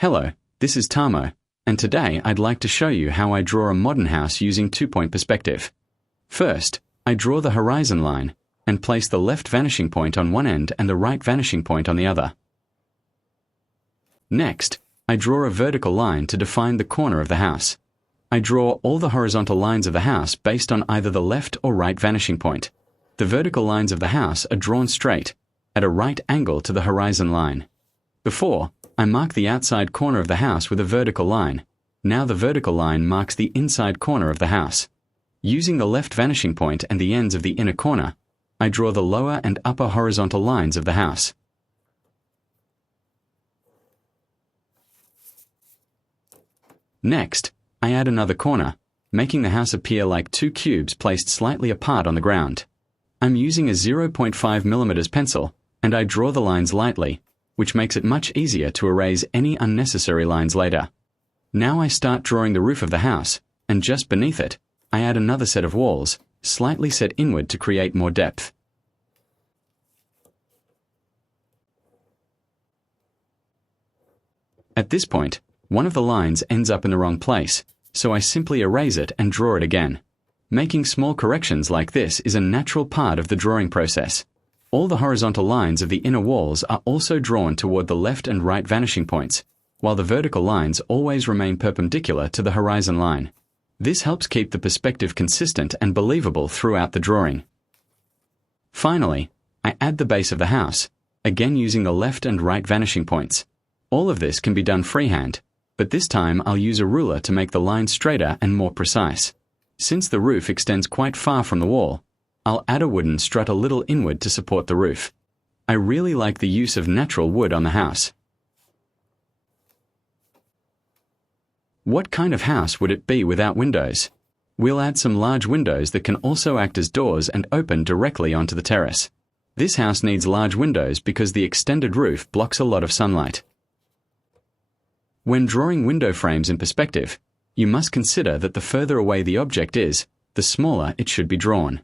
Hello, this is Tamo, and today I'd like to show you how I draw a modern house using two-point perspective. First, I draw the horizon line and place the left vanishing point on one end and the right vanishing point on the other. Next, I draw a vertical line to define the corner of the house. I draw all the horizontal lines of the house based on either the left or right vanishing point. The vertical lines of the house are drawn straight, at a right angle to the horizon line. Before, I mark the outside corner of the house with a vertical line. Now the vertical line marks the inside corner of the house. Using the left vanishing point and the ends of the inner corner, I draw the lower and upper horizontal lines of the house. Next, I add another corner, making the house appear like two cubes placed slightly apart on the ground. I'm using a 0.5 mm pencil, and I draw the lines lightly, which makes it much easier to erase any unnecessary lines later. Now I start drawing the roof of the house, and just beneath it, I add another set of walls, slightly set inward to create more depth. At this point, one of the lines ends up in the wrong place, so I simply erase it and draw it again. Making small corrections like this is a natural part of the drawing process. All the horizontal lines of the inner walls are also drawn toward the left and right vanishing points, while the vertical lines always remain perpendicular to the horizon line. This helps keep the perspective consistent and believable throughout the drawing. Finally, I add the base of the house, again using the left and right vanishing points. All of this can be done freehand, but this time I'll use a ruler to make the line straighter and more precise. Since the roof extends quite far from the wall, I'll add a wooden strut a little inward to support the roof. I really like the use of natural wood on the house. What kind of house would it be without windows? We'll add some large windows that can also act as doors and open directly onto the terrace. This house needs large windows because the extended roof blocks a lot of sunlight. When drawing window frames in perspective, you must consider that the further away the object is, the smaller it should be drawn.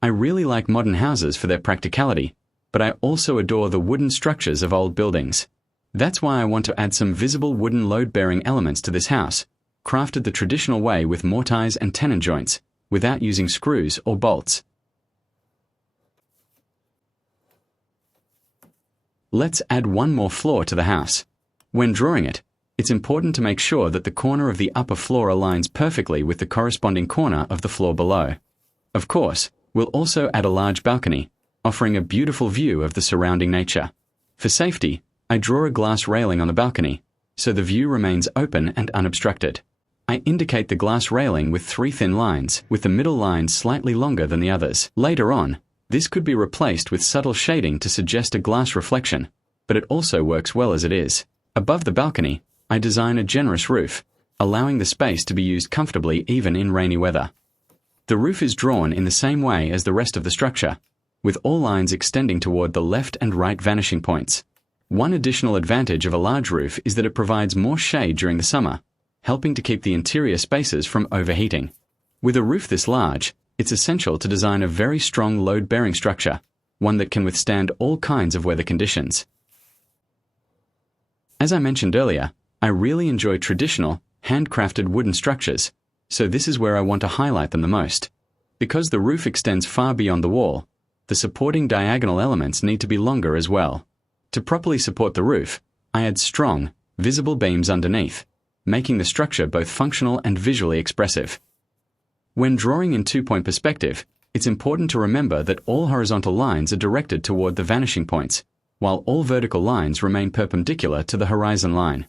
I really like modern houses for their practicality, but I also adore the wooden structures of old buildings. That's why I want to add some visible wooden load-bearing elements to this house, crafted the traditional way with mortise and tenon joints, without using screws or bolts. Let's add one more floor to the house. When drawing it, it's important to make sure that the corner of the upper floor aligns perfectly with the corresponding corner of the floor below. Of course, we'll also add a large balcony, offering a beautiful view of the surrounding nature. For safety, I draw a glass railing on the balcony, so the view remains open and unobstructed. I indicate the glass railing with 3 thin lines, with the middle line slightly longer than the others. Later on, this could be replaced with subtle shading to suggest a glass reflection, but it also works well as it is. Above the balcony, I design a generous roof, allowing the space to be used comfortably even in rainy weather. The roof is drawn in the same way as the rest of the structure, with all lines extending toward the left and right vanishing points. One additional advantage of a large roof is that it provides more shade during the summer, helping to keep the interior spaces from overheating. With a roof this large, it's essential to design a very strong load-bearing structure, one that can withstand all kinds of weather conditions. As I mentioned earlier, I really enjoy traditional, handcrafted wooden structures, so this is where I want to highlight them the most. Because the roof extends far beyond the wall, the supporting diagonal elements need to be longer as well. To properly support the roof, I add strong, visible beams underneath, making the structure both functional and visually expressive. When drawing in two-point perspective, it's important to remember that all horizontal lines are directed toward the vanishing points, while all vertical lines remain perpendicular to the horizon line.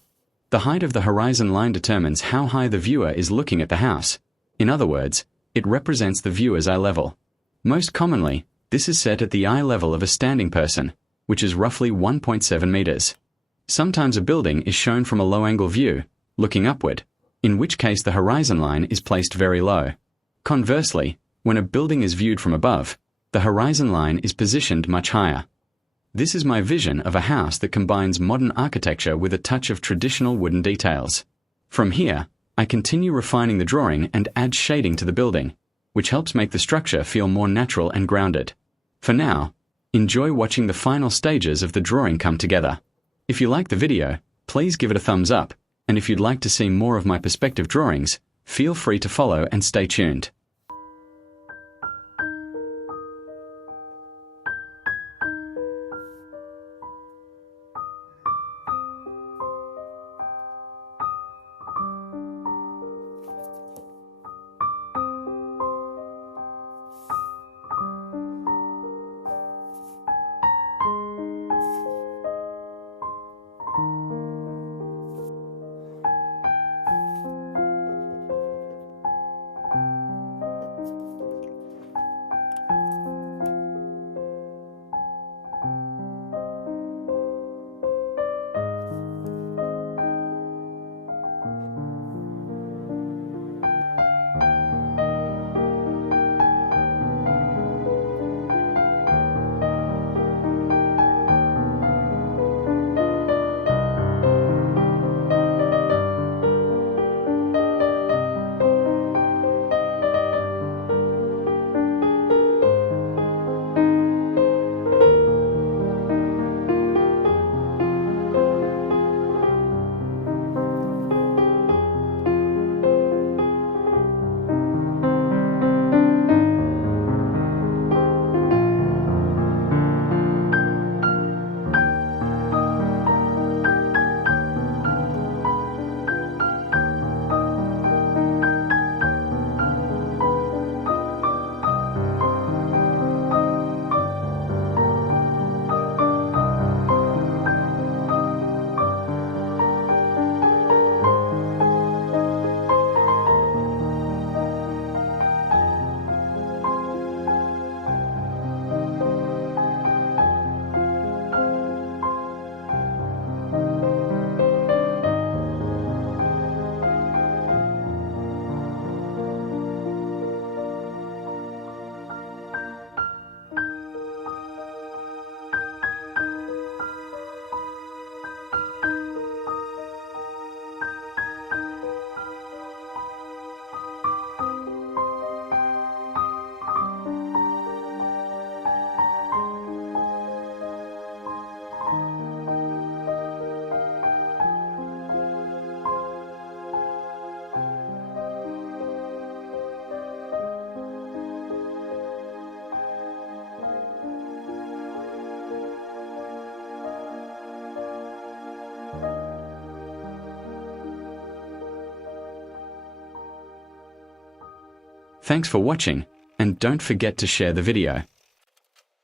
The height of the horizon line determines how high the viewer is looking at the house. In other words, it represents the viewer's eye level. Most commonly, this is set at the eye level of a standing person, which is roughly 1.7 meters. Sometimes a building is shown from a low-angle view, looking upward, in which case the horizon line is placed very low. Conversely, when a building is viewed from above, the horizon line is positioned much higher. This is my vision of a house that combines modern architecture with a touch of traditional wooden details. From here, I continue refining the drawing and add shading to the building, which helps make the structure feel more natural and grounded. For now, Enjoy watching the final stages of the drawing come together. If you like the video, please give it a thumbs up, and if you'd like to see more of my perspective drawings, feel free to follow and stay tuned. Thanks for watching, and don't forget to share the video.